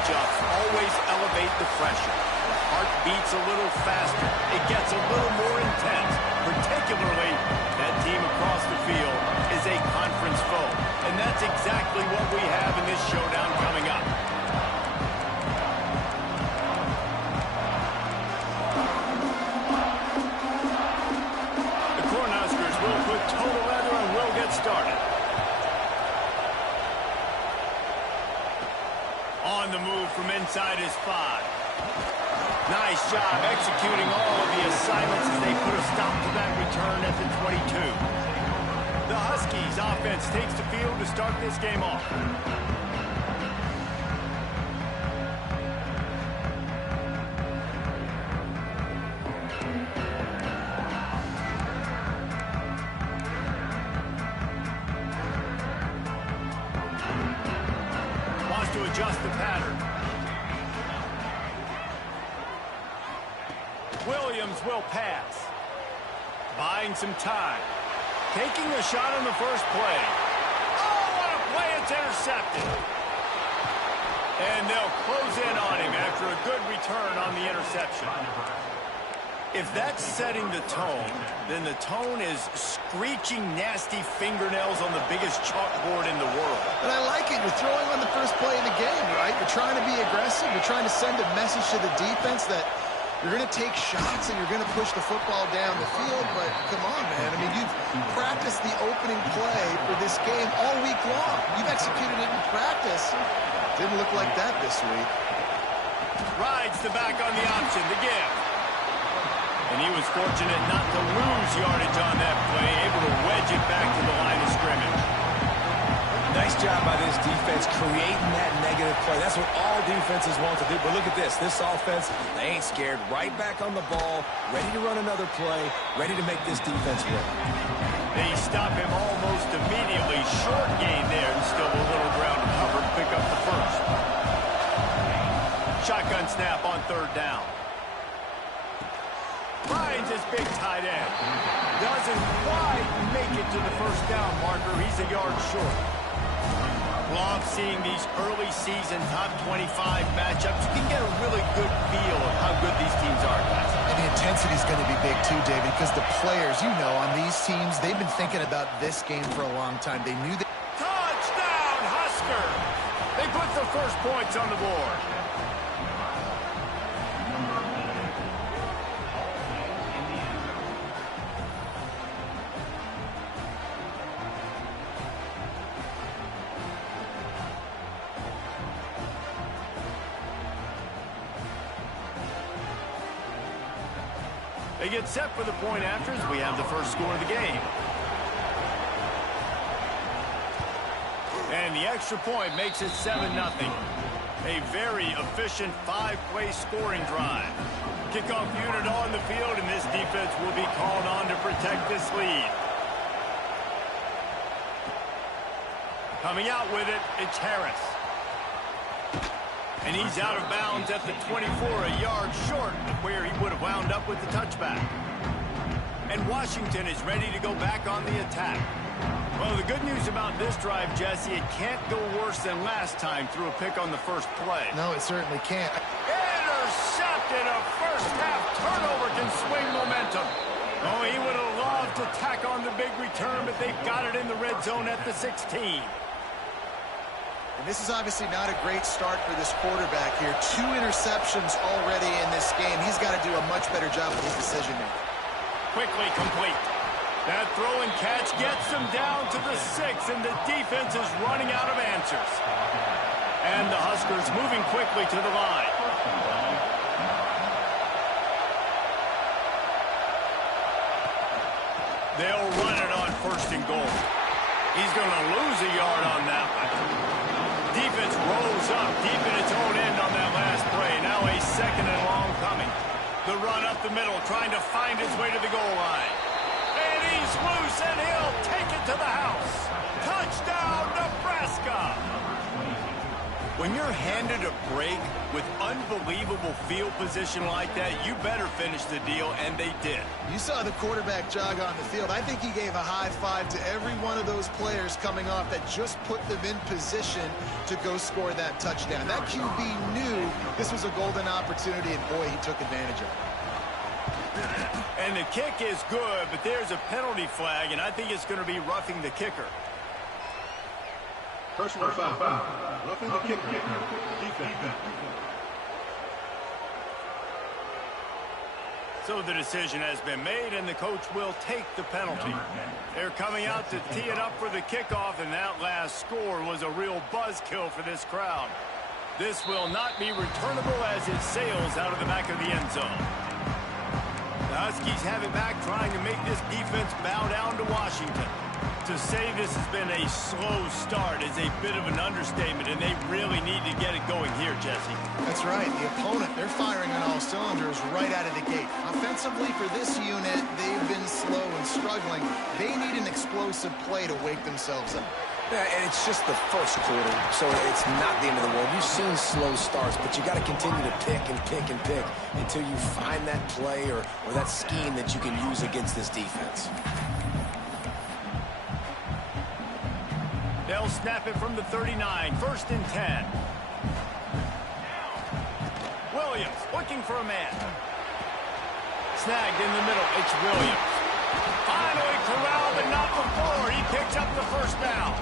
matchups always elevate the pressure. The heart beats a little faster. It gets a little more intense. Particularly, that team across the field is a conference foe. And that's exactly what we have in this showdown coming up. The Cornhuskers will put total leather and will get started. On the move from inside his 5. Nice job executing all of the assignments as they put a stop to that return at the 22. The Huskies offense takes the field to start this game off. Wants to adjust the pattern. Williams will pass. Buying some time. Taking a shot on the first play. Oh, what a play. It's intercepted. And they'll close in on him after a good return on the interception. If that's setting the tone, then the tone is screeching nasty fingernails on the biggest chalkboard in the world. And I like it. You're throwing on the first play of the game, right? You're trying to be aggressive. You're trying to send a message to the defense that you're going to take shots and you're going to push the football down the field, but come on, man. I mean, you've practiced the opening play for this game all week long. You've executed it in practice. Didn't look like that this week. Rides the back on the option, the give. And he was fortunate not to lose yardage on that play, able to wedge it back to the line of scrimmage. Nice job by this defense creating that negative play. That's what all defenses want to do. But look at this. This offense, they ain't scared. Right back on the ball, ready to run another play, ready to make this defense work. They stop him almost immediately. Short gain there and still a little ground to cover to pick up the first. Shotgun snap on third down. Finds his big tight end. Doesn't quite make it to the first down marker. He's a yard short. Love seeing these early season top 25 matchups. You can get a really good feel of how good these teams are, guys. And the intensity is going to be big too, David, because the players, you know, on these teams, they've been thinking about this game for a long time. They knew that. Touchdown, Husker! They put the first points on the board. They get set for the point after as we have the first score of the game. And the extra point makes it 7-0. A very efficient 5-play scoring drive. Kickoff unit on the field, and this defense will be called on to protect this lead. Coming out with it, it's Harris. And he's out of bounds at the 24, a yard short of where he would have wound up with the touchback. And Washington is ready to go back on the attack. Well, the good news about this drive, Jesse, it can't go worse than last time through a pick on the first play. No, it certainly can't. Intercepted. A first-half turnover can swing momentum. Oh, he would have loved to tack on the big return, but they've got it in the red zone at the 16. And this is obviously not a great start for this quarterback here. 2 interceptions already in this game. He's got to do a much better job with his decision-making. Quickly complete. That throw and catch gets them down to the 6, and the defense is running out of answers. And the Huskers moving quickly to the line. They'll run it on first and goal. He's going to lose a yard on that one. Defense rolls up deep in its own end on that last play. Now a second and long coming. The run up the middle, trying to find his way to the goal line. And he's loose, and he'll take it to the house. Touchdown, Nebraska! When you're handed a break with unbelievable field position like that, you better finish the deal, and they did. You saw the quarterback jog on the field. I think he gave a high five to every one of those players coming off that just put them in position to go score that touchdown. That QB knew this was a golden opportunity, and boy, he took advantage of it. And the kick is good, but there's a penalty flag, and I think it's going to be roughing the kicker. Personal foul. Roughing the kicker. Defense. So the decision has been made, and the coach will take the penalty. They're coming out to tee it up for the kickoff, and that last score was a real buzzkill for this crowd. This will not be returnable as it sails out of the back of the end zone. The Huskies have it back, trying to make this defense bow down to Washington. To say this has been a slow start is a bit of an understatement, and they really need to get it going here, Jesse. That's right. The opponent, they're firing on all cylinders right out of the gate. Offensively, for this unit, they've been slow and struggling. They need an explosive play to wake themselves up. Yeah, and it's just the first quarter, so it's not the end of the world. You've seen slow starts, but you got to continue to pick and pick and pick until you find that play or that scheme that you can use against this defense. They'll snap it from the 39, 1st and 10. Williams looking for a man. Snagged in the middle, it's Williams. Finally corralled, but not before. He picks up the first down.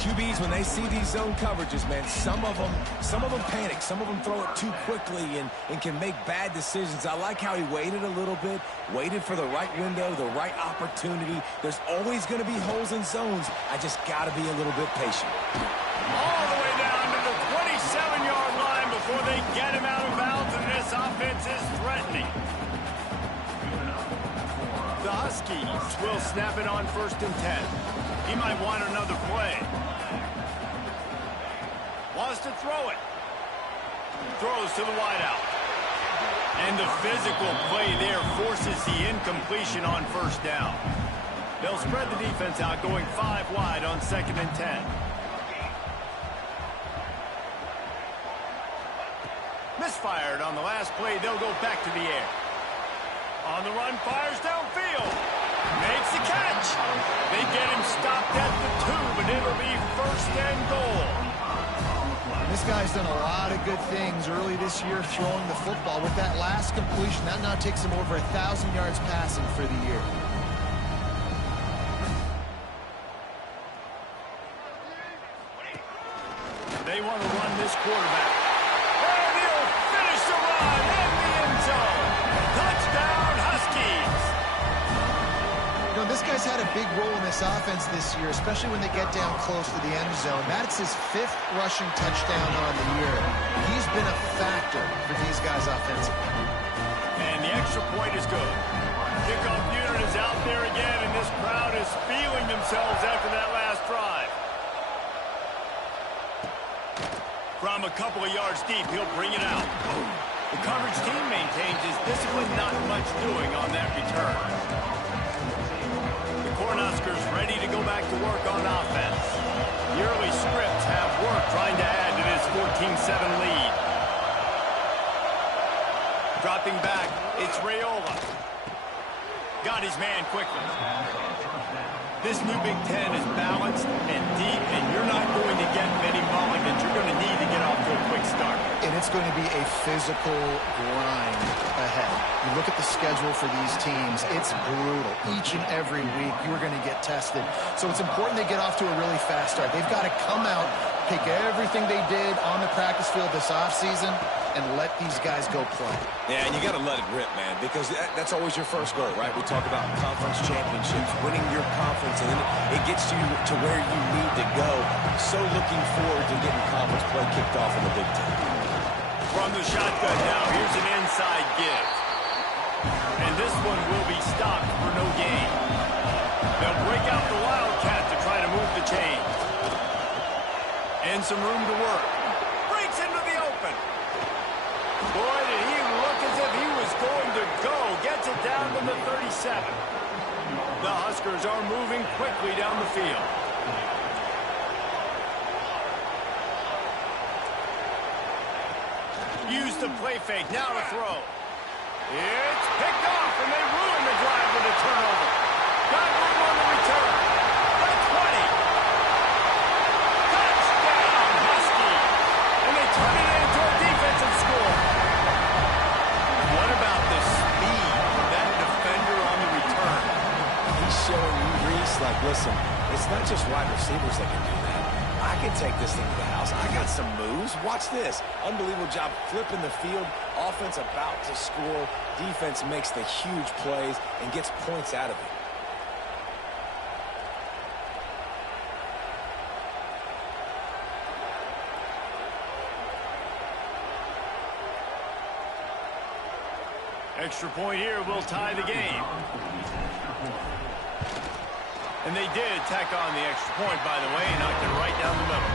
QBs, when they see these zone coverages, man, some of them panic. Some of them throw it too quickly and can make bad decisions. I like how he waited a little bit, waited for the right window, the right opportunity. There's always going to be holes in zones. I just got to be a little bit patient. All the way down to the 27-yard line before they get him out of bounds, and this offense is threatening. The Huskies will snap it on 1st and 10. He might want another play. Wants to throw it. Throws to the wideout. And the physical play there forces the incompletion on 1st down. They'll spread the defense out, going 5 wide on 2nd and 10. Misfired on the last play. They'll go back to the air. On the run, fires downfield. Makes the catch. They get him stopped at the 2, but it'll be 1st and goal. This guy's done a lot of good things early this year throwing the football. With that last completion, that now takes him over 1,000 yards passing for the year. They want to run this quarterback. And he'll finish the run in the end zone. Touchdown, Huskies. You know, this guy's had a big role in this offense this year, especially when they get down close to the end zone. That's his 5th rushing touchdown on the year. He's been a factor for these guys offensively. And the extra point is good. Kickoff unit is out there again, and this crowd is feeling themselves after that last drive. From a couple of yards deep, he'll bring it out. The coverage team maintains his discipline, not much doing on that return. The Cornhuskers ready to go back to work on offense. The early scripts have worked trying to add to this 14-7 lead. Dropping back, it's Raiola. Got his man quickly. This new Big Ten is balanced and deep, and you're not going to get many mulligans. You're going to need to get off to a quick start. And it's going to be a physical grind ahead. You look at the schedule for these teams, it's brutal. Each and every week, you're going to get tested. So it's important they get off to a really fast start. They've got to come out, take everything they did on the practice field this offseason, and let these guys go play. Yeah, and you got to let it rip, man, because that's always your first goal, right? We talk about conference championships, winning your conference, and then it gets you to where you need to go. So looking forward to getting conference play kicked off in the Big Ten. From the shotgun now, here's an inside give. And this one will be stopped for no gain. They'll break out the Wildcat to try to move the chains. And some room to work. Breaks into the open. Boy, did he look as if he was going to go. Gets it down to the 37. The Huskers are moving quickly down the field. the play fake. Now to throw. It's picked off, and they ruin the drive with a turnover. Got room on the return. The 20. Touchdown, Husky. And they turn it into a defensive score. What about the speed of that defender on the return? He's showing you, Reese, like, listen, it's not just wide receivers that can do that. I can take this thing to the house. I got some moves. Watch this. Unbelievable job flipping the field. Offense about to score. Defense makes the huge plays and gets points out of it. Extra point here will tie the game. And they did tack on the extra point, by the way, and knocked it right down the middle.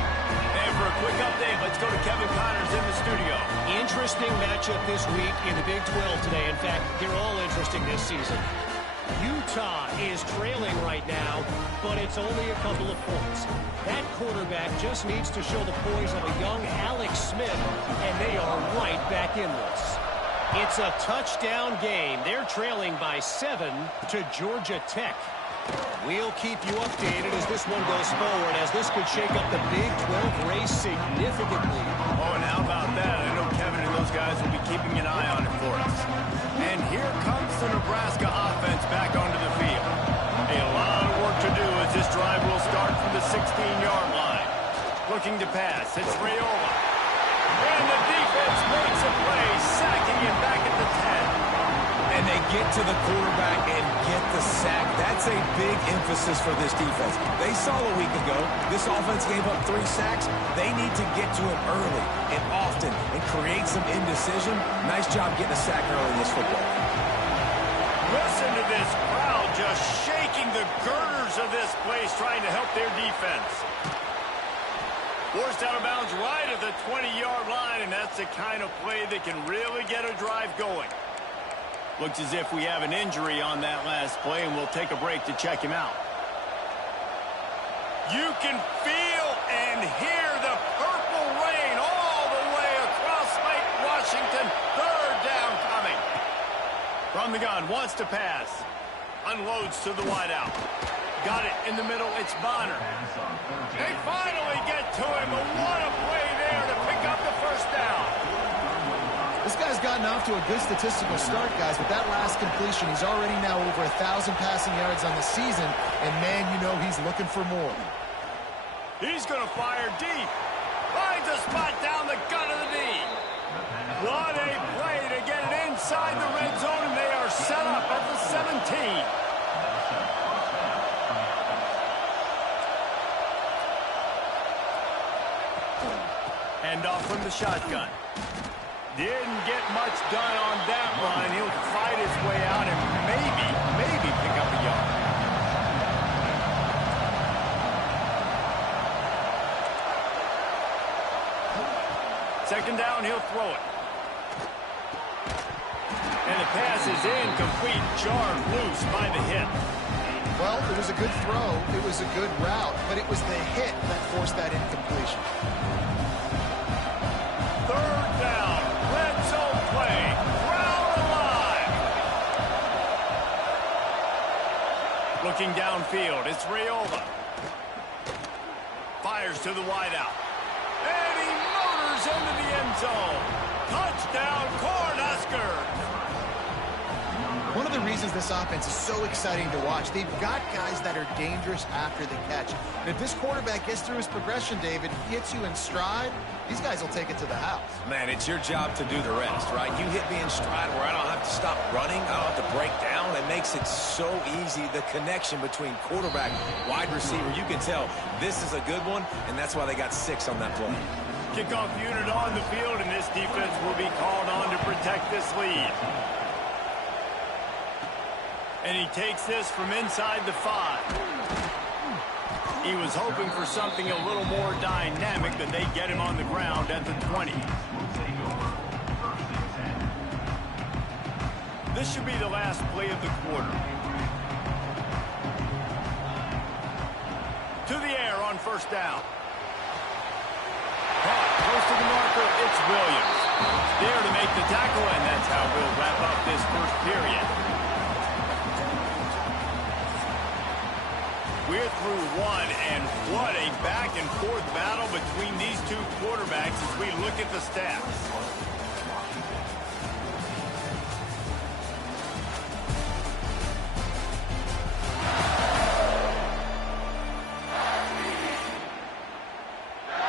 And for a quick update, let's go to Kevin Connors in the studio. Interesting matchup this week in the Big 12 today. In fact, they're all interesting this season. Utah is trailing right now, but it's only a couple of points. That quarterback just needs to show the poise of a young Alex Smith, and they are right back in this. It's a touchdown game. They're trailing by 7 to Georgia Tech. We'll keep you updated as this one goes forward, as this could shake up the Big 12 race significantly. Oh, and how about that? I know Kevin and those guys will be keeping an eye on it for us. And here comes the Nebraska offense back onto the field. A lot of work to do as this drive will start from the 16-yard line. Looking to pass. It's Raiola. And the defense makes a play, sacking him back at the 10. And they get to the quarterback and get the sack. That's a big emphasis for this defense. They saw a week ago, this offense gave up 3 sacks. They need to get to him early and often and create some indecision. Nice job getting a sack early in this football. Listen to this crowd just shaking the girders of this place, trying to help their defense. Forced out of bounds right at the 20-yard line, and that's the kind of play that can really get a drive going. Looks as if we have an injury on that last play, and we'll take a break to check him out. You can feel and hear the purple rain all the way across Lake Washington. Third down coming. From the gun, wants to pass. Unloads to the wideout. Got it in the middle. It's Bonner. They finally get to him. But what a play there to pick up the first down. This guy's gotten off to a good statistical start, guys. With that last completion, he's already now over 1,000 passing yards on the season. And, man, you know he's looking for more. He's going to fire deep. Finds a spot down the gut of the knee. What a play to get it inside the red zone, and they are set up at the 17. Hand off from the shotgun. Didn't get much done on that run. He'll fight his way out and maybe pick up a yard. Second down, he'll throw it. And the pass is incomplete, jarred loose by the hip. Well, it was a good throw. It was a good route, but it was the hit that forced that incompletion. Third down, red zone play, crowd alive. Looking downfield, it's Raiola. Fires to the wideout. And he motors into the end zone. Touchdown, Cornhuskers. One of the reasons this offense is so exciting to watch, they've got guys that are dangerous after the catch. And if this quarterback gets through his progression, David, hits you in stride, these guys will take it to the house. Man, it's your job to do the rest, right? You hit me in stride where I don't have to stop running. I don't have to break down. It makes it so easy, the connection between quarterback, wide receiver. You can tell this is a good one, and that's why they got 6 on that play. Kickoff unit on the field, and this defense will be called on to protect this lead. And he takes this from inside the 5. He was hoping for something a little more dynamic, but they get him on the ground at the 20. This should be the last play of the quarter. To the air on first down. Caught close to the marker, it's Williams. There to make the tackle, and that's how we'll wrap up this first period. We're through one, and what a back-and-forth battle between these two quarterbacks as we look at the stats.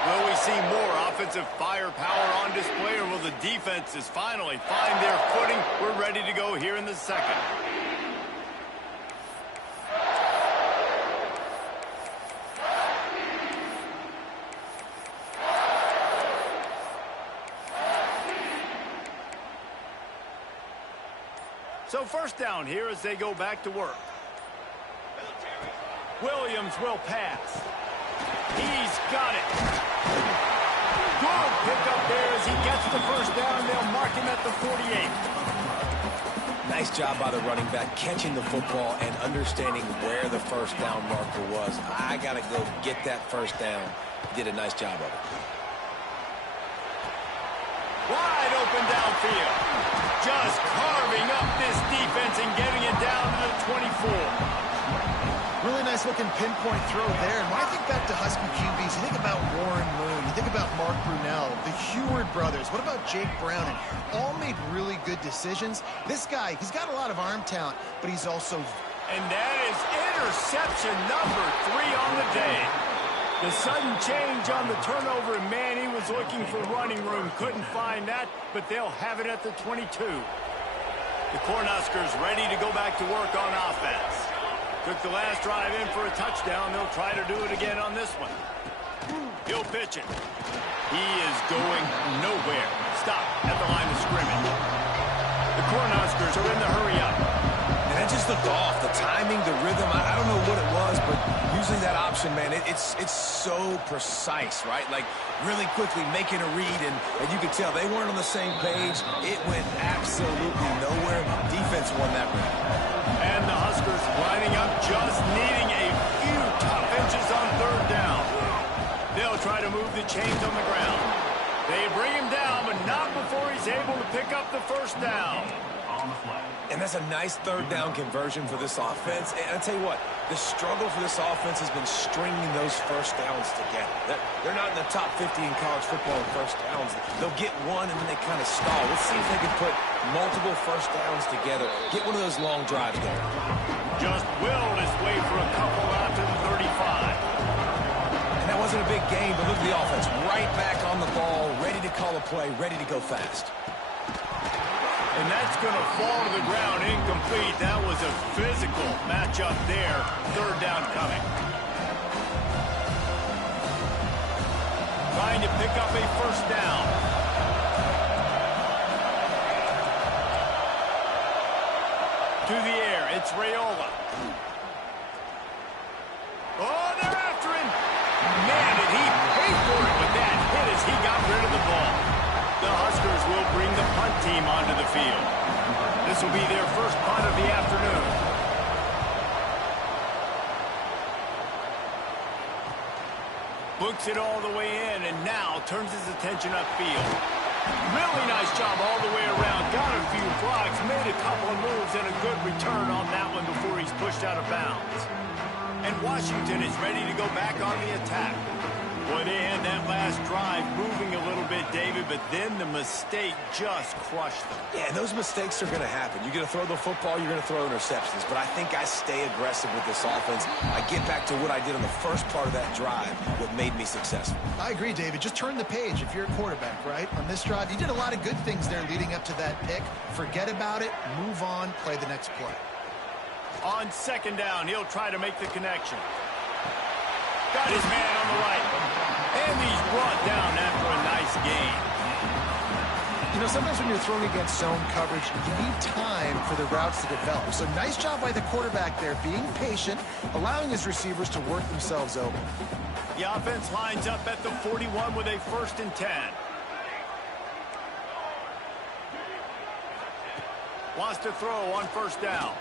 Will we see more offensive firepower on display, or will the defenses finally find their footing? We're ready to go here in the second. So first down here as they go back to work. Williams will pass. He's got it. Good pickup there as he gets the first down. They'll mark him at the 48. Nice job by the running back, catching the football and understanding where the first down marker was. I got to go get that first down. Did a nice job of it. Wide open downfield. Just carving up this defense and getting it down to the 24. Really nice looking pinpoint throw there. And when I think back to Husky QBs, you think about Warren Moon, you think about Mark Brunell, the Heward brothers. What about Jake Browning? All made really good decisions. This guy, he's got a lot of arm talent, but he's also... And that is interception number 3 on the day. The sudden change on the turnover, and man, he was looking for running room. Couldn't find that, but they'll have it at the 22. The Cornhuskers ready to go back to work on offense. Took the last drive in for a touchdown. They'll try to do it again on this one. He'll pitch it. He is going nowhere. Stop at the line of scrimmage. The Cornhuskers are in the hurry up. And that just looked off. The timing, the rhythm, I don't know what it was, but using that option, man, it's so precise, right? Like, really quickly making a read, and you could tell they weren't on the same page. It went absolutely nowhere. Defense won that round. And the Huskers lining up, just needing a few tough inches on third down. They'll try to move the chains on the ground. They bring him down, but not before he's able to pick up the first down. And that's a nice third down conversion for this offense. And I'll tell you what, the struggle for this offense has been stringing those first downs together. They're not in the top 50 in college football in first downs. They'll get one, and then they kind of stall. Let's see if they can put multiple first downs together. Get one of those long drives going. Just willed his way for a couple out to the 35. And that wasn't a big gain, but look at the offense. Right back on the ball, ready to call a play, ready to go fast. And that's going to fall to the ground incomplete. That was a physical matchup there. Third down coming. Trying to pick up a first down. To the air, it's Raiola. Oh, they're after him. Man, did he pay for it with that hit as he got rid of the ball. The Huskers will bring the punt team onto the field. This will be their first punt of the afternoon. Books it all the way in, and now turns his attention upfield. Really nice job all the way around. Got a few blocks, made a couple of moves, and a good return on that one before he's pushed out of bounds. And Washington is ready to go back on the attack. Boy, they had that last drive moving a little bit, David, but then the mistake just crushed them. Yeah, and those mistakes are going to happen. You're going to throw the football, you're going to throw interceptions, but I think I stay aggressive with this offense. I get back to what I did on the first part of that drive, what made me successful. I agree, David. Just turn the page if you're a quarterback, right? On this drive, you did a lot of good things there leading up to that pick. Forget about it, move on, play the next play. On second down, he'll try to make the connection. Got his man on the right. And he's brought down after a nice gain. You know, sometimes when you're throwing against zone coverage, you need time for the routes to develop. So nice job by the quarterback there, being patient, allowing his receivers to work themselves open. The offense lines up at the 41 with a 1st and 10. Wants to throw on first down.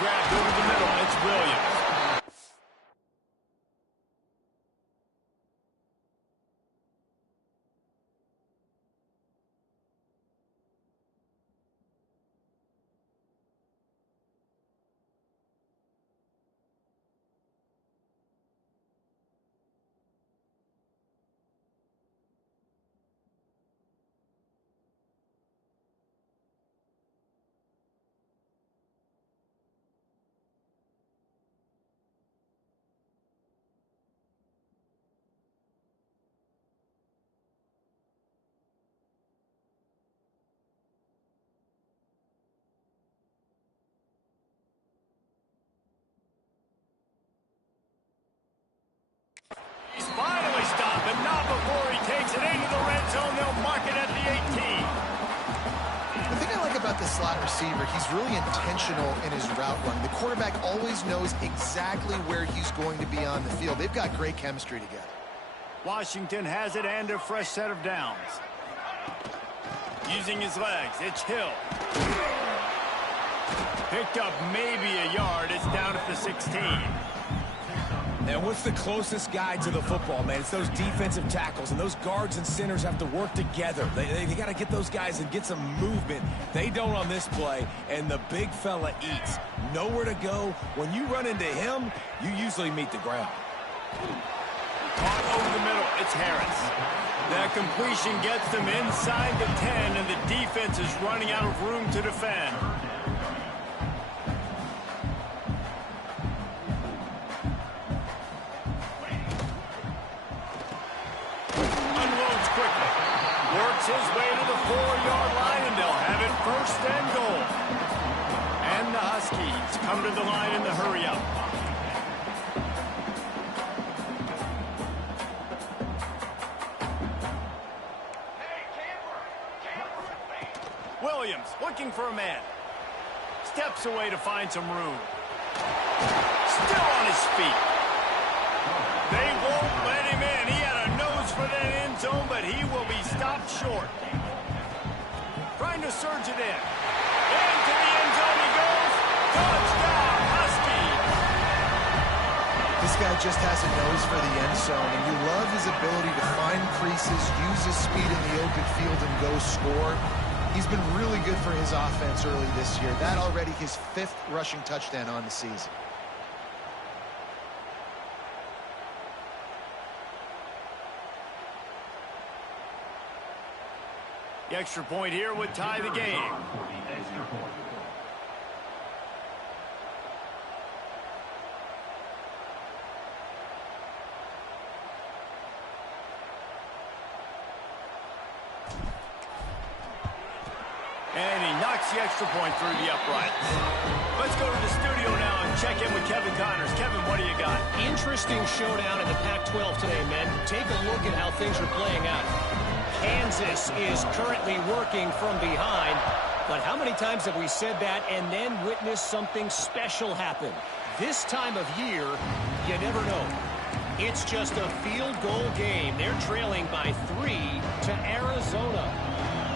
Grabbed over the middle. It's Williams. but not before he takes it into the red zone. They'll mark it at the 18. The thing I like about the slot receiver, he's really intentional in his route run. The quarterback always knows exactly where he's going to be on the field. They've got great chemistry together. Washington has it and a fresh set of downs. Using his legs, it's Hill. Picked up maybe a yard. It's down at the 16. And what's the closest guy to the football, man? It's those defensive tackles, and those guards and centers have to work together. They got to get those guys and get some movement. They don't on this play, and the big fella eats. Nowhere to go. When you run into him, you usually meet the ground. Caught over the middle. It's Harris. That completion gets them inside the 10, and the defense is running out of room to defend. Works his way to the 4-yard line, and they'll have it first and goal. And the Huskies come to the line in the hurry-up. Williams looking for a man. Steps away to find some room. Still on his feet. They won't let him in. He had a nose for that end zone, but he will be stopped short. Trying to surge it in. Into the end zone he goes. Touchdown, Huskies. This guy just has a nose for the end zone, and you love his ability to find creases, use his speed in the open field, and go score. He's been really good for his offense early this year. That already his 5th rushing touchdown on the season. The extra point here would tie the game. And he knocks the extra point through the uprights. Let's go to the studio now and check in with Kevin Connors. Kevin, what do you got? Interesting showdown in the Pac-12 today, men. Take a look at how things are playing out. Kansas is currently working from behind, but how many times have we said that and then witnessed something special happen? This time of year, you never know. It's just a field goal game. They're trailing by 3 to Arizona.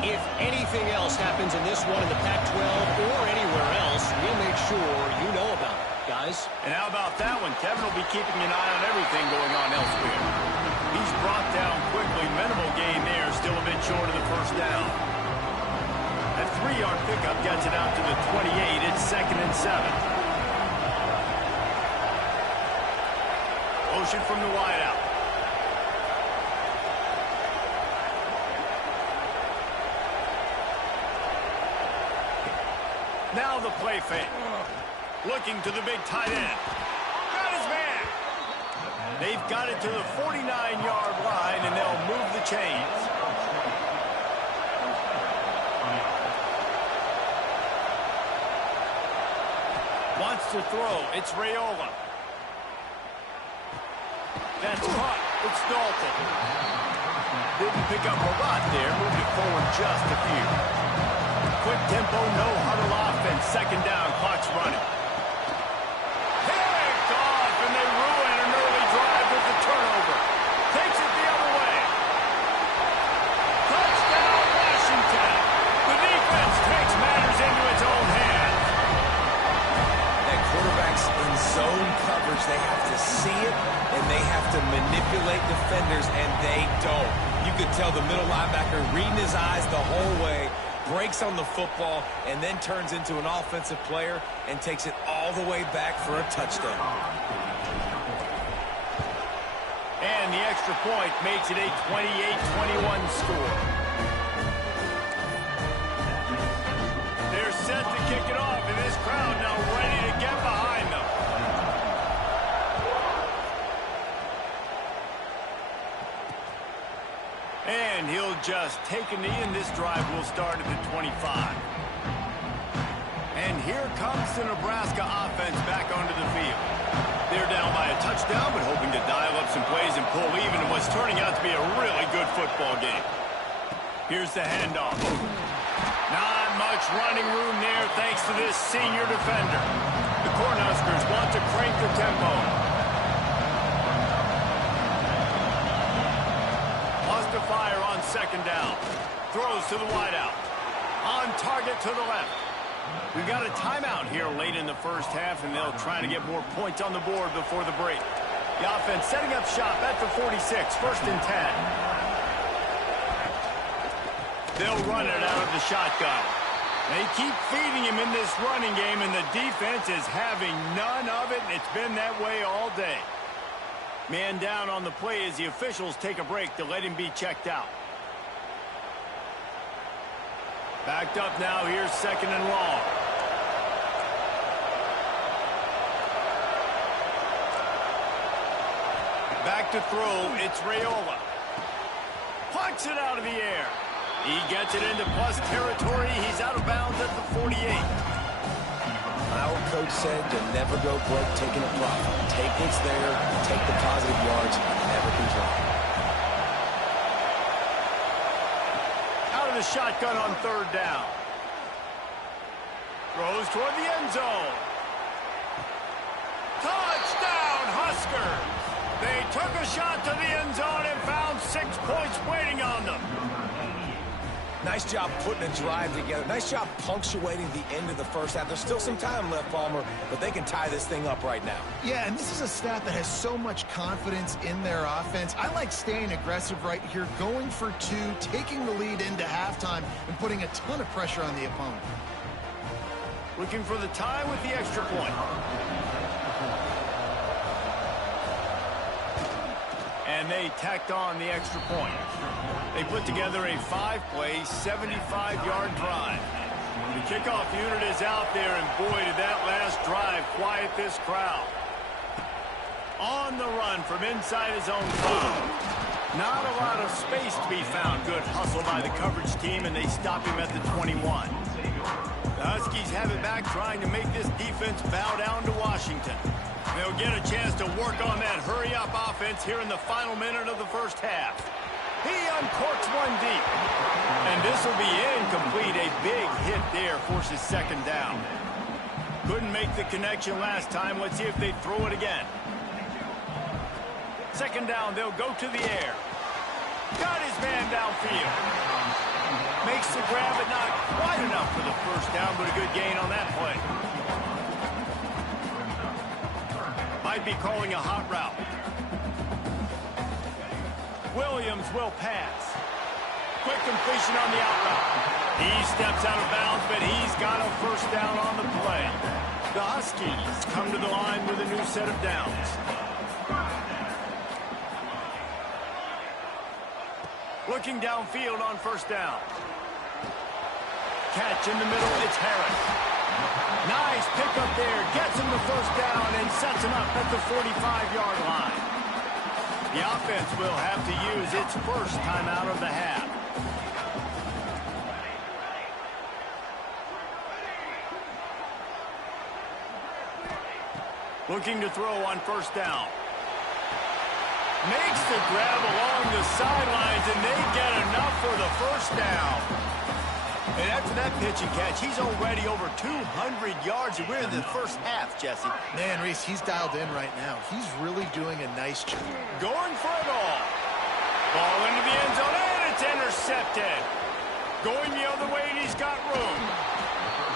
If anything else happens in this one in the Pac-12 or anywhere else, we'll make sure you know about it, guys. And how about that one? Kevin will be keeping an eye on everything going on elsewhere. He's brought down quickly. Minimal gain there. Still a bit short of the first down. A 3-yard pickup gets it out to the 28. It's 2nd and 7. Motion from the wideout. Now the play fake. Looking to the big tight end. Got his man. They've got it to the 49-yard line, and they'll move the chains. Wants to throw. It's Raiola. That's caught. It's Dalton. Didn't pick up a lot there. Moved it forward just a few. Quick tempo, no huddle offense. 2nd down, clock's running. Picked off, and they ruin an early drive with the turnover. Takes it the other way. Touchdown, Washington. The defense takes matters into its own hands. And quarterbacks in zone coverage, they have to see it, and they have to manipulate defenders, and they don't. You could tell the middle linebacker reading his eyes the whole way, breaks on the football, and then turns into an offensive player and takes it all the way back for a touchdown. And the extra point makes it a 28-21 score. They're set to kick it off, and this crowd now ready to get behind them. And he'll just take a knee, and this drive will start at the 25. And here comes the Nebraska offense back onto the field. They're down by a touchdown. touchdown, but hoping to dial up some plays and pull even in what's turning out to be a really good football game. Here's the handoff. Not much running room there thanks to this senior defender. The Cornhuskers want to crank the tempo. Lost to fire on second down. Throws to the wideout. On target to the left. We've got a timeout here late in the first half, and they'll try to get more points on the board before the break. The offense setting up shop at the 46, 1st and 10. They'll run it out of the shotgun. They keep feeding him in this running game, and the defense is having none of it, and it's been that way all day. Man down on the play as the officials take a break to let him be checked out. Backed up now, here's 2nd and long. Back to throw, it's Raiola. Plucks it out of the air. He gets it into plus territory. He's out of bounds at the 48. Our coach said to never go broke taking a profit. Take what's there, take the positive yards, and never be wrong. Out of the shotgun on 3rd down. Throws toward the end zone. Touchdown, Huskers! They took a shot to the end zone and found 6 points waiting on them. Nice job putting a drive together. Nice job punctuating the end of the first half. There's still some time left, Palmer, but they can tie this thing up right now. Yeah, and this is a staff that has so much confidence in their offense. I like staying aggressive right here, going for 2, taking the lead into halftime, and putting a ton of pressure on the opponent. Looking for the tie with the extra point. And they tacked on the extra point. They put together a 5-play, 75-yard drive. The kickoff unit is out there, and boy, did that last drive quiet this crowd. On the run from inside his own 5. Not a lot of space to be found. Good hustle by the coverage team, and they stop him at the 21. The Huskies have it back, trying to make this defense bow down to Washington. They'll get a chance to work on that hurry-up offense here in the final minute of the first half. He uncorks one deep. And this will be incomplete. A big hit there forces 2nd down. Couldn't make the connection last time. Let's see if they throw it again. 2nd down, they'll go to the air. Got his man downfield. Makes the grab, but not quite enough for the 1st down, but a good gain on that play. Might be calling a hot route. Williams will pass. Quick completion on the out route. He steps out of bounds, but he's got a 1st down on the play. The Huskies come to the line with a new set of downs. Looking downfield on 1st down. Catch in the middle, it's Harris. Nice pickup there, gets him the 1st down and sets him up at the 45-yard line. The offense will have to use its 1st timeout of the half. Looking to throw on 1st down. Makes the grab along the sidelines, and they get enough for the 1st down. And after that pitch and catch, he's already over 200 yards, and we're in the first half, Jesse. Man, Reese, he's dialed in right now. He's really doing a nice job. Going for it all. Ball into the end zone, and it's intercepted. Going the other way, and he's got room.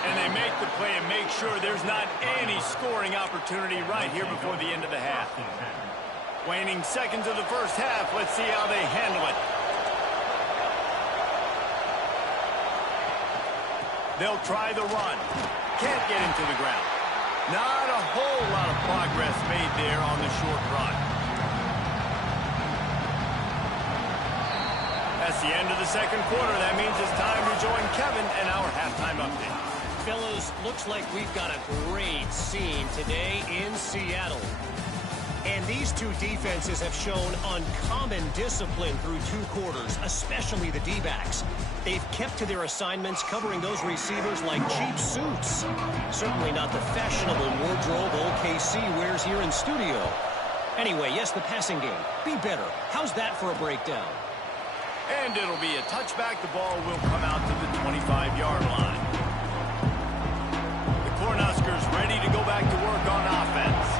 And they make the play and make sure there's not any scoring opportunity right here before the end of the half. Waning seconds of the first half. Let's see how they handle it. They'll try the run. Can't get him to the ground. Not a whole lot of progress made there on the short run. That's the end of the 2nd quarter. That means it's time to join Kevin and our halftime update. Fellas, looks like we've got a great scene today in Seattle. And these two defenses have shown uncommon discipline through 2 quarters, especially the D-backs. They've kept to their assignments, covering those receivers like cheap suits. Certainly not the fashionable wardrobe OKC wears here in studio. Anyway, yes, the passing game. Be better. How's that for a breakdown? And it'll be a touchback. The ball will come out to the 25-yard line. The Cornhuskers ready to go back to work on offense.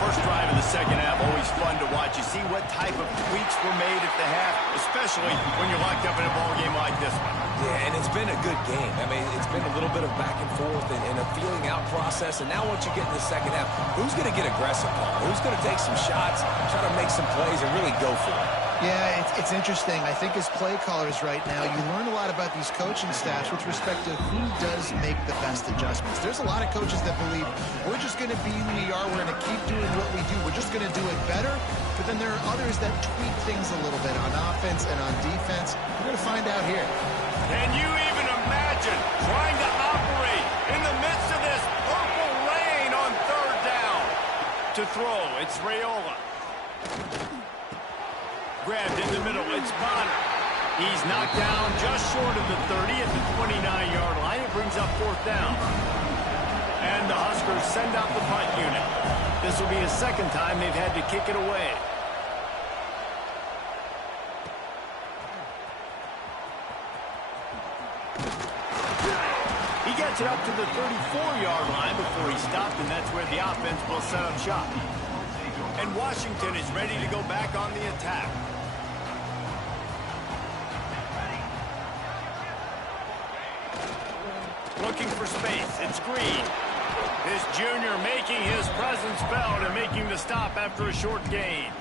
First drive of the second half, always fun to watch. You see what type of tweaks were made at the half, especially when you're locked up in a ball game like this one. Yeah, and it's been a good game. I mean, it's been a little bit of back and forth and a feeling out process. And now once you get in the second half, who's going to get aggressive, Paul? Who's going to take some shots, try to make some plays, and really go for it? Yeah, it's interesting. I think as play callers right now, you learn a lot about these coaching staffs with respect to who does make the best adjustments. There's a lot of coaches that believe we're just going to be who we are. We're going to keep doing what we do. We're just going to do it better. But then there are others that tweak things a little bit on offense and on defense. We're going to find out here. Can you even imagine trying to operate in the midst of this purple rain on third down? To throw, it's Raiola. Grabbed in the middle, it's Bonner. He's knocked down just short of the 30 at the 29-yard line. It brings up fourth down. And the Huskers send out the punt unit. This will be the second time they've had to kick it away. He gets it up to the 34-yard line before he stopped, and that's where the offense will set up shop. And Washington is ready to go back on the attack. Looking for space. It's Green. This junior making his presence felt and making the stop after a short gain.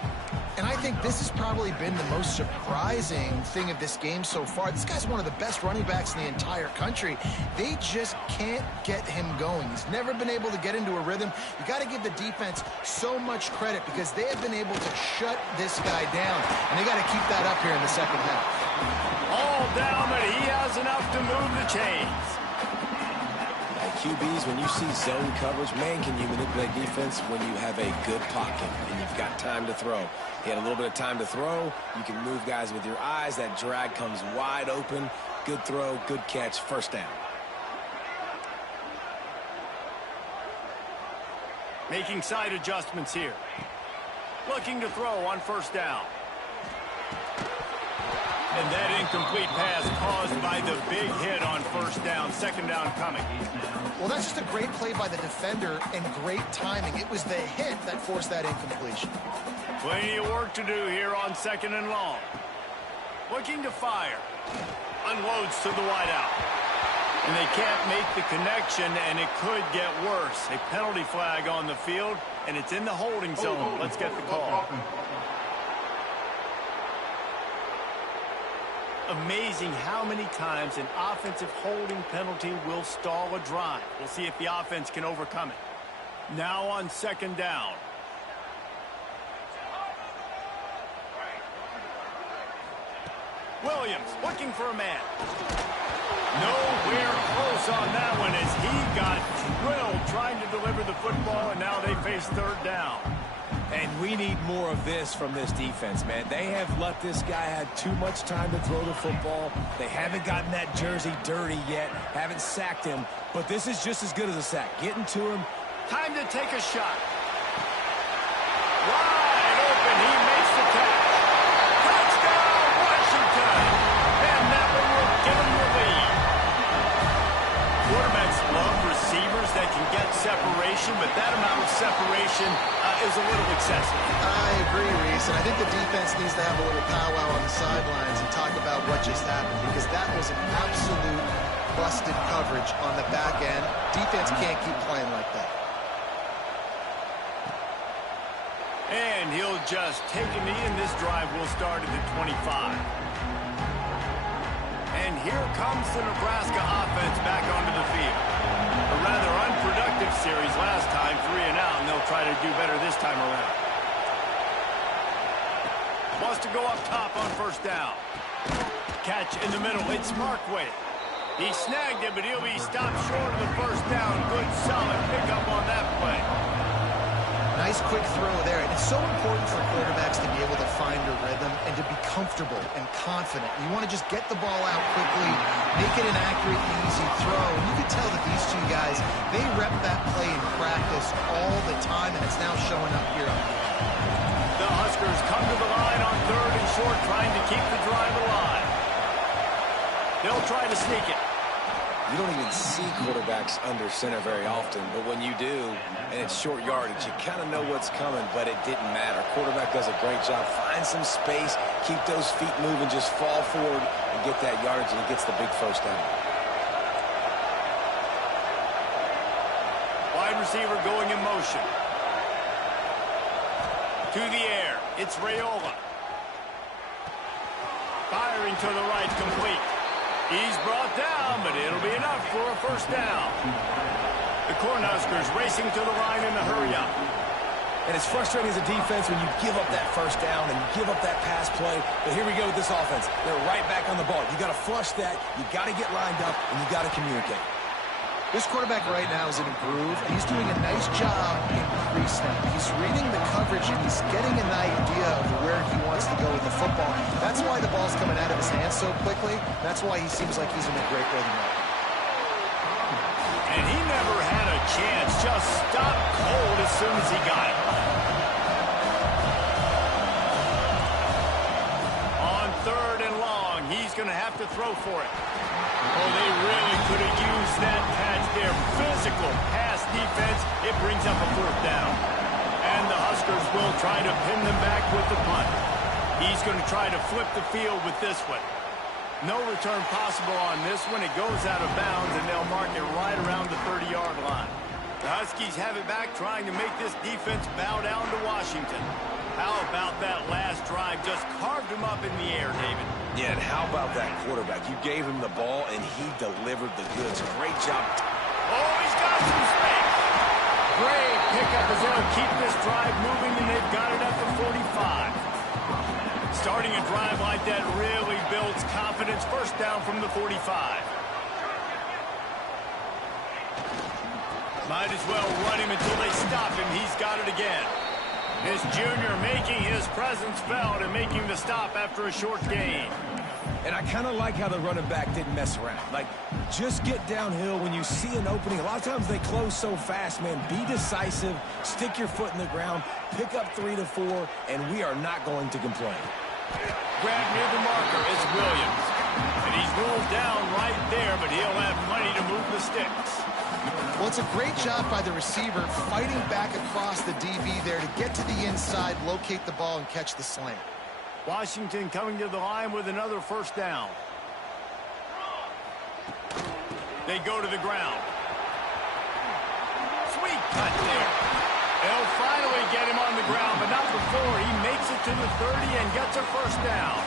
And I think this has probably been the most surprising thing of this game so far. This guy's one of the best running backs in the entire country. They just can't get him going. He's never been able to get into a rhythm. You got to give the defense so much credit because they have been able to shut this guy down. And they got to keep that up here in the second half. All down, but he has enough to move the chains. QBs, when you see zone coverage, man, can you manipulate defense when you have a good pocket and you've got time to throw. He had a little bit of time to throw. You can move guys with your eyes. That drag comes wide open. Good throw, good catch, first down. Making side adjustments here. Looking to throw on first down. And that incomplete pass caused by the big hit on first down. Second down coming. Well, that's just a great play by the defender and great timing. It was the hit that forced that incompletion. Plenty of work to do here on second and long. Looking to fire. Unloads to the wideout. And they can't make the connection, and it could get worse. A penalty flag on the field, and it's in the holding zone. Let's get the call. Amazing how many times an offensive holding penalty will stall a drive. We'll see if the offense can overcome it. Now on second down. Williams looking for a man. Nowhere close on that one as he got drilled trying to deliver the football, and now they face third down. And we need more of this from this defense, man. They have let this guy have too much time to throw the football. They haven't gotten that jersey dirty yet, haven't sacked him, but this is just as good as a sack. Getting to him. Time to take a shot. Wide open, he makes the catch. Touchdown, Washington! And that one will give him the lead. Quarterbacks love receivers that can get separation, but that amount of separation is a little excessive. I agree, Reese, and I think the defense needs to have a little powwow on the sidelines and talk about what just happened, because that was an absolute busted coverage on the back end. Defense can't keep playing like that. And he'll just take a knee, and this drive will start at the 25. And here comes the Nebraska offense back onto the field. A rather unproductive series last time, 3 and out, and they'll try to do better this time around. Wants to go up top on first down. Catch in the middle, it's Markway. He snagged it, but he'll be stopped short of the first down. Good, solid pickup on that play. Nice quick throw there, and it's so important for quarterbacks to be able to find a rhythm and to be comfortable and confident. You want to just get the ball out quickly, make it an accurate, easy throw. And you can tell that these two guys, they rep that play in practice all the time, and it's now showing up here on the field. Huskers come to the line on 3rd and short, trying to keep the drive alive. They'll try to sneak it. You don't even see quarterbacks under center very often, but when you do, and it's short yardage, you kind of know what's coming, but it didn't matter. Quarterback does a great job. Find some space, keep those feet moving, just fall forward and get that yardage, and he gets the big first down. Wide receiver going in motion. To the air, it's Raiola. Firing to the right, complete. He's brought down, but it'll be enough for a first down. The Cornhuskers racing to the line in a hurry-up. And it's frustrating as a defense when you give up that first down and you give up that pass play. But here we go with this offense. They're right back on the ball. You got to flush that. You got to get lined up, and you got to communicate. This quarterback right now is in a groove, and he's doing a nice job in pre-snap. He's reading the coverage, and he's getting an idea of where he wants to go with the football. That's why the ball's coming out of his hands so quickly. That's why he seems like he's in a great rhythm right now. And he never had a chance. Just stopped cold as soon as he got it. On 3rd and long, he's going to have to throw for it. Oh, they really could have used that patch there. Physical pass defense. It brings up a 4th down. And the Huskers will try to pin them back with the punt. He's going to try to flip the field with this one. No return possible on this one. It goes out of bounds, and they'll mark it right around the 30-yard line. The Huskies have it back, trying to make this defense bow down to Washington. How about that last drive? Just carved him up in the air, David. Yeah, and how about that quarterback? You gave him the ball, and he delivered the goods. Great job. Oh, he's got some space. Great pickup as they'll keep this drive moving, and they've got it at the 45. Starting a drive like that really builds confidence. First down from the 45. Might as well run him until they stop him. He's got it again. This junior making his presence felt and making the stop after a short gain. And I kind of like how the running back didn't mess around. Like, just get downhill when you see an opening. A lot of times they close so fast, man. Be decisive, stick your foot in the ground, pick up 3 to 4, and we are not going to complain. Grab near the marker is Williams. And he's moved down right there, but he'll have plenty to move the sticks. Well, it's a great job by the receiver fighting back across the DB there to get to the inside, locate the ball, and catch the slant. Washington coming to the line with another first down. They go to the ground. Sweet cut there. They'll finally get him on the ground, but not before he makes it to the 30 and gets a first down.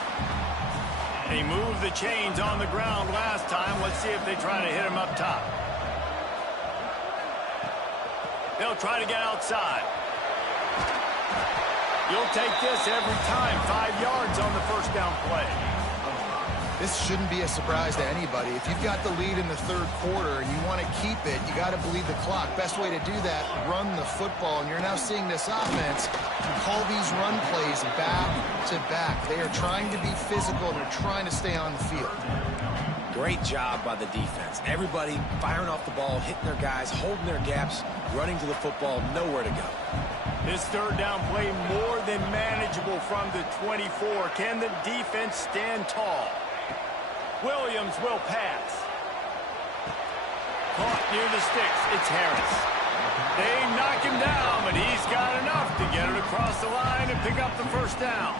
They moved the chains on the ground last time. Let's see if they try to hit him up top. They'll try to get outside. You'll take this every time. 5 yards on the first down play. This shouldn't be a surprise to anybody. If you've got the lead in the 3rd quarter and you want to keep it, you got to bleed the clock. Best way to do that, run the football. And you're now seeing this offense call these run plays back to back. They are trying to be physical and they're trying to stay on the field. Great job by the defense. Everybody firing off the ball, hitting their guys, holding their gaps, running to the football, nowhere to go. This 3rd down play more than manageable from the 24. Can the defense stand tall? Williams will pass. Caught near the sticks. It's Harris. They knock him down, but he's got enough to get it across the line and pick up the first down.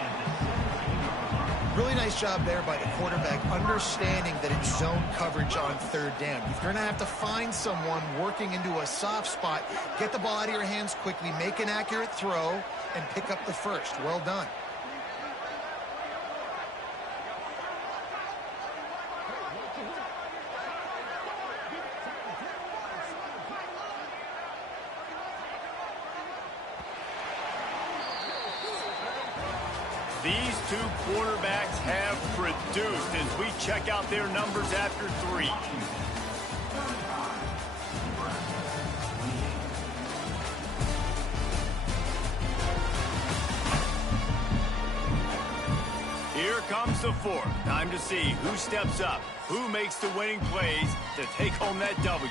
Really nice job there by the quarterback, understanding that it's zone coverage on 3rd down. If you're going to have to find someone working into a soft spot, get the ball out of your hands quickly, make an accurate throw, and pick up the first. Well done. These 2 quarterbacks have produced as we check out their numbers after 3. Here comes the 4th. Time to see who steps up, who makes the winning plays to take home that W.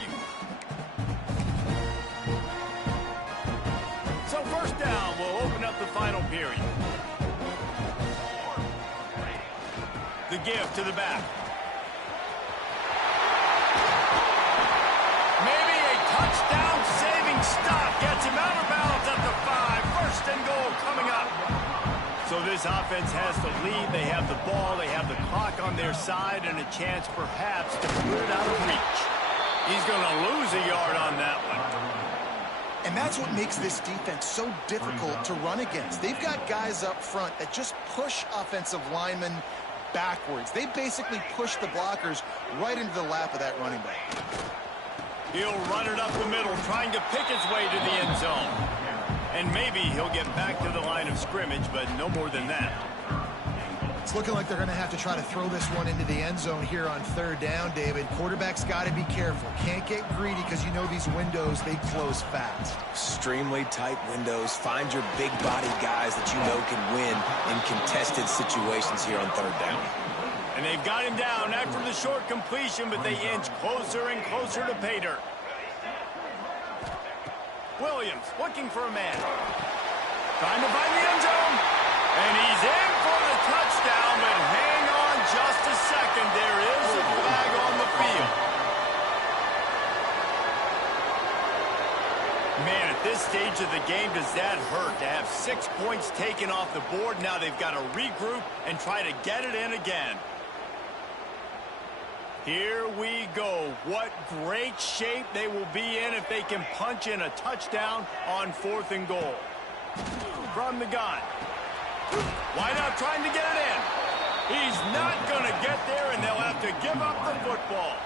So first down will open up the final period. give to the back. Maybe a touchdown-saving stop gets him out of bounds at the 5. First and goal coming up. So this offense has the lead. They have the ball. They have the clock on their side and a chance perhaps to put it out of reach. He's going to lose a yard on that one. And that's what makes this defense so difficult to run against. They've got guys up front that just push offensive linemen backwards. They basically push the blockers right into the lap of that running back. He'll run it up the middle, trying to pick his way to the end zone. And maybe he'll get back to the line of scrimmage, but no more than that. It's looking like they're going to have to try to throw this one into the end zone here on third down, David. Quarterback's got to be careful. Can't get greedy because you know these windows, they close fast. Extremely tight windows. Find your big body guys that you know can win in contested situations here on third down. And they've got him down after the short completion, but they inch closer and closer to pay dirt. Williams looking for a man. Trying to find the end zone. And he's in for the touchdown, but hang on just a second. There is a flag on the field. Man, at this stage of the game, does that hurt to have 6 points taken off the board? Now they've got to regroup and try to get it in again. Here we go. What great shape they will be in if they can punch in a touchdown on 4th and goal. From the gun. Wide out trying to get it in. He's not going to get there, and they'll have to give up the football.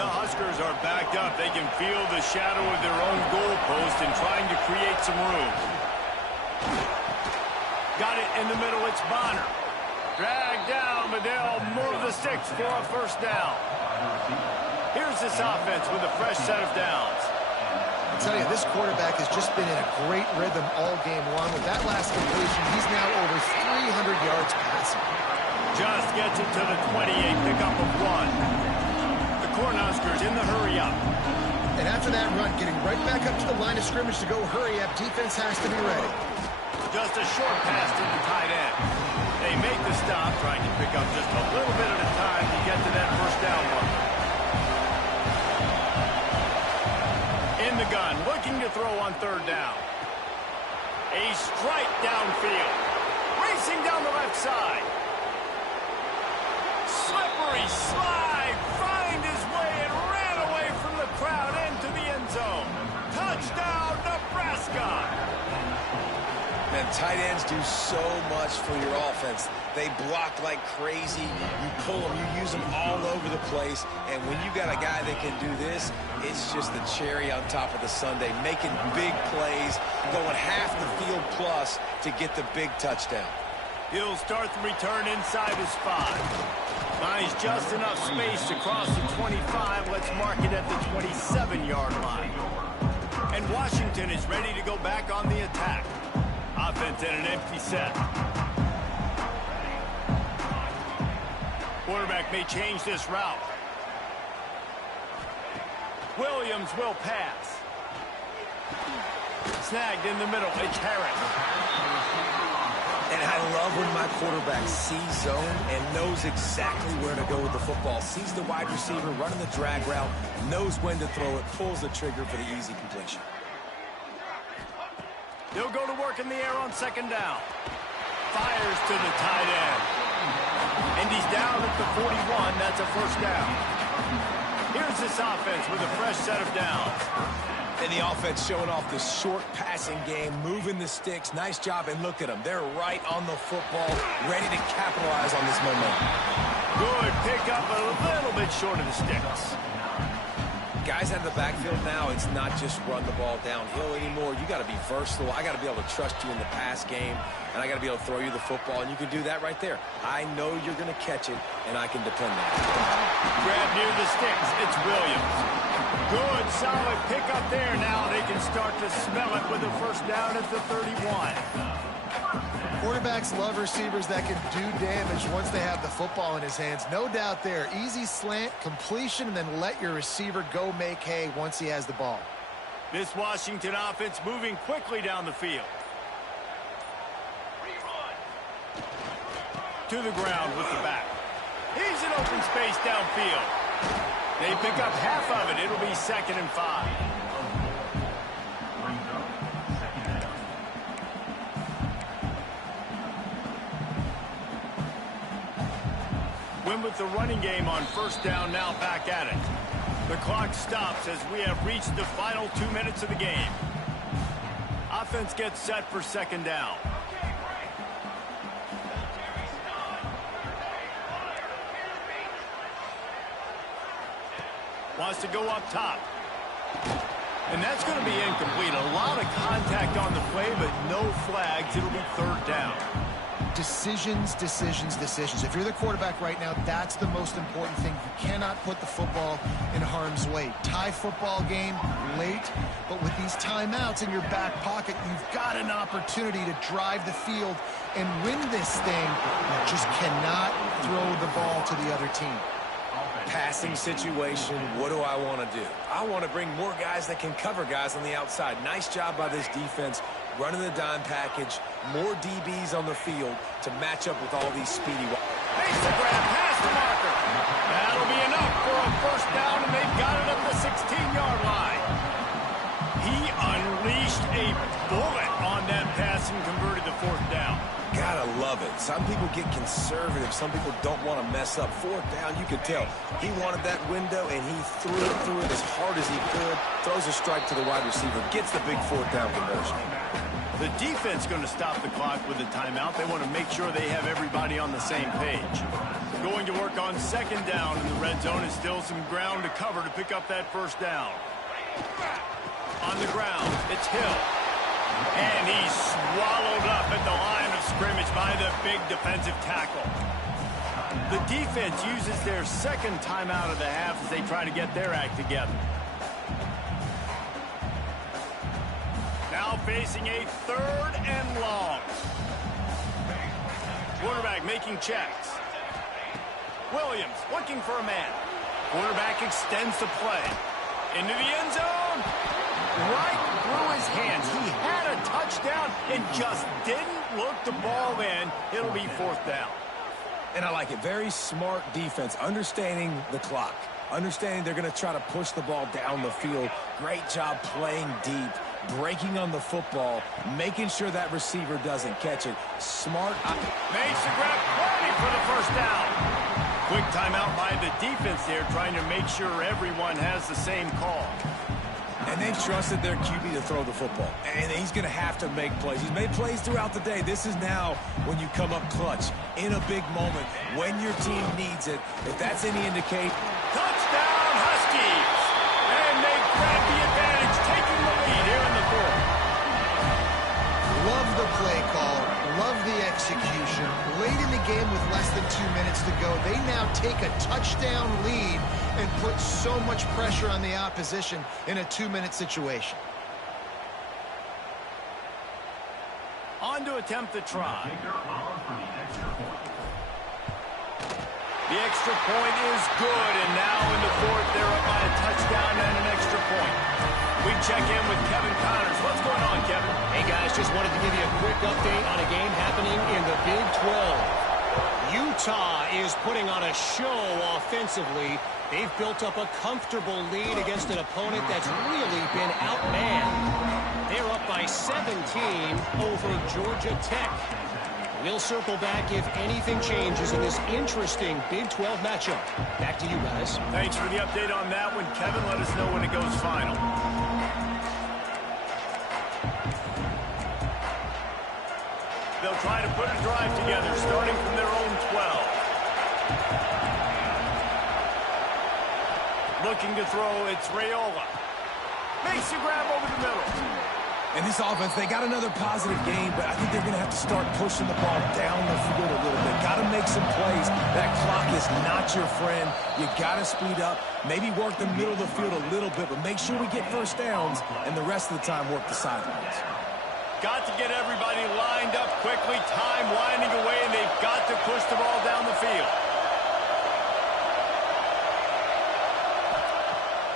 The Huskers are backed up. They can feel the shadow of their own goalpost and trying to create some room. Got it in the middle. It's Bonner. Dragged down, but they'll move the sticks for a first down. Here's this offense with a fresh set of downs. I tell you, this quarterback has just been in a great rhythm all game long. With that last completion, he's now over 300 yards passing. Just gets it to the 28, pickup of 1. The Cornhuskers in the hurry up. And after that run, getting right back up to the line of scrimmage to go hurry up, defense has to be ready. Just a short pass to the tight end. They make the stop, trying to pick up just a little bit at a time to get to that first down mark. In the gun, looking to throw on third down. A strike downfield. Racing down the left side. Slippery slide. Find his way and ran away from the crowd into the end zone. Touchdown, Nebraska. And tight ends do so much for your offense. They block like crazy. You pull them, you use them all over the place. And when you got a guy that can do this, it's just the cherry on top of the sundae, making big plays, going half the field plus to get the big touchdown. He'll start the return inside his 5. Finds just enough space to cross the 25. Let's mark it at the 27-yard line. And Washington is ready to go back on the attack. Offense in an empty set. Quarterback may change this route. Williams will pass. Snagged in the middle. It's Harris. And I love when my quarterback sees zone and knows exactly where to go with the football. Sees the wide receiver running the drag route, knows when to throw it, pulls the trigger for the easy completion. He'll go to work in the air on second down. Fires to the tight end. And he's down at the 41. That's a first down. Here's this offense with a fresh set of downs. And the offense showing off the short passing game, moving the sticks. Nice job, and look at them. They're right on the football, ready to capitalize on this momentum. Good pickup, a little bit short of the sticks. Guys out of the backfield now, it's not just run the ball downhill anymore. You got to be versatile. I got to be able to trust you in the pass game, and I got to be able to throw you the football, and you can do that right there. I know you're going to catch it, and I can depend on it. Grab near the sticks. It's Williams. Good, solid pickup there. Now they can start to smell it with a first down at the 31. Quarterbacks love receivers that can do damage once they have the football in his hands. No doubt there. Easy slant, completion, and then let your receiver go make hay once he has the ball. This Washington offense moving quickly down the field. To the ground with the back. He's in open space downfield. They pick up half of it. It'll be 2nd and 5. Win with the running game on 1st down, now back at it. The clock stops as we have reached the final 2 minutes of the game. Offense gets set for 2nd down. Wants to go up top. And that's going to be incomplete. A lot of contact on the play, but no flags. It'll be 3rd down. Decisions, decisions, decisions. If you're the quarterback right now, that's the most important thing. You cannot put the football in harm's way. Tie football game late, but with these timeouts in your back pocket, you've got an opportunity to drive the field and win this thing. You just cannot throw the ball to the other team. Passing situation, what do I want to do? I want to bring more guys that can cover guys on the outside. Nice job by this defense, running the dime package, more DBs on the field to match up with all these speedy. Makes the grab, past the marker. That'll be enough for a 1st down, and they've got it up the 16-yard line. He unleashed a bullet on that pass and converted the 4th down. Gotta love it. Some people get conservative. Some people don't want to mess up. 4th down, you could tell. He wanted that window, and he threw it as hard as he could. Throws a strike to the wide receiver. Gets the big 4th down conversion. The defense going to stop the clock with a timeout. They want to make sure they have everybody on the same page. Going to work on 2nd down in the red zone is still some ground to cover to pick up that 1st down. On the ground, it's Hill. And he's swallowed up at the line of scrimmage by the big defensive tackle. The defense uses their 2nd timeout of the half as they try to get their act together. Now facing a 3rd and long. Quarterback making checks. Williams looking for a man. Quarterback extends the play. Into the end zone. Right through his hands. He had a touchdown and just didn't look the ball in. It'll be 4th down. And I like it. Very smart defense, understanding the clock, understanding they're going to try to push the ball down the field. Great job playing deep, breaking on the football, making sure that receiver doesn't catch it. Smart. Makes the grab, plenty for the 1st down. Quick timeout by the defense there, trying to make sure everyone has the same call. And they've trusted their QB to throw the football. And he's going to have to make plays. He's made plays throughout the day. This is now when you come up clutch in a big moment when your team needs it. If that's any indication. Touchdown, Huskies! And they grab the advantage, taking the lead here in the 4th. Love the play call. Love the execution. Late in the game with less than 2 minutes to go, they now take a touchdown lead and put so much pressure on the opposition in a 2-minute situation. On to attempt the try. The extra point is good, and now in the 4th, they're up by a touchdown and an extra point. We check in with Kevin Connors. What's going on, Kevin? Hey, guys, just wanted to give you a quick update on a game happening in the Big 12. Utah is putting on a show offensively. They've built up a comfortable lead against an opponent that's really been outmanned. They're up by 17 over Georgia Tech. We'll circle back if anything changes in this interesting Big 12 matchup. Back to you guys. Thanks for the update on that one, Kevin. Let us know when it goes final. They'll try to put a drive together, starting from their own 12. Looking to throw, it's Raiola. Makes the grab over the middle. And this offense, they got another positive game, but I think they're going to have to start pushing the ball down the field a little bit. Got to make some plays. That clock is not your friend. You got to speed up, maybe work the middle of the field a little bit, but make sure we get 1st downs, and the rest of the time work the sidelines. Got to get everybody lined up quickly. Time winding away, and they've got to push the ball down the field.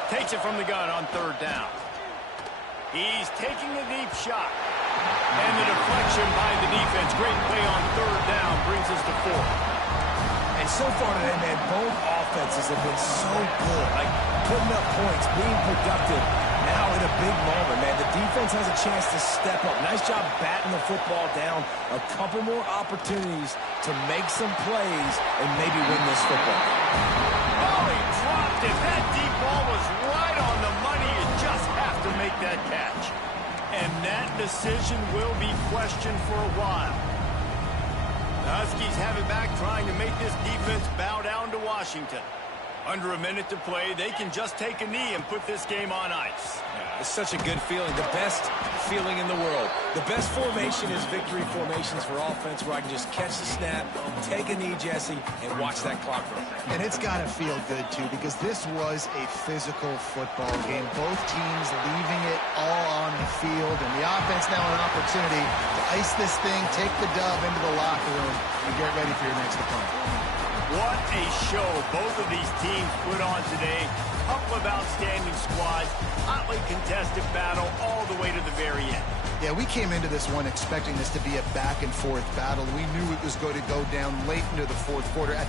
Takes it from the gun on 3rd down. He's taking a deep shot. And the deflection by the defense. Great play on 3rd down brings us to 4th. And so far today, man, both offenses have been so good. Like, putting up points, being productive. Now in a big moment, man, the defense has a chance to step up. Nice job batting the football down. A couple more opportunities to make some plays and maybe win this football. Oh, he dropped it. That deep ball was right on the money. You just have to make that catch. And that decision will be questioned for a while. The Huskies have it back, trying to make this defense bow down to Washington. Under a minute to play, they can just take a knee and put this game on ice. It's such a good feeling, the best feeling in the world. The best formation is victory formations for offense, where I can just catch the snap, take a knee, Jesse, and watch that clock run. And it's got to feel good, too, because this was a physical football game. Both teams leaving it all on the field, and the offense now an opportunity to ice this thing, take the dub into the locker room, and get ready for your next opponent. What a show both of these teams put on today. Couple of outstanding squads, hotly contested battle all the way to the very end. Yeah, we came into this one expecting this to be a back-and-forth battle. We knew it was going to go down late into the fourth quarter.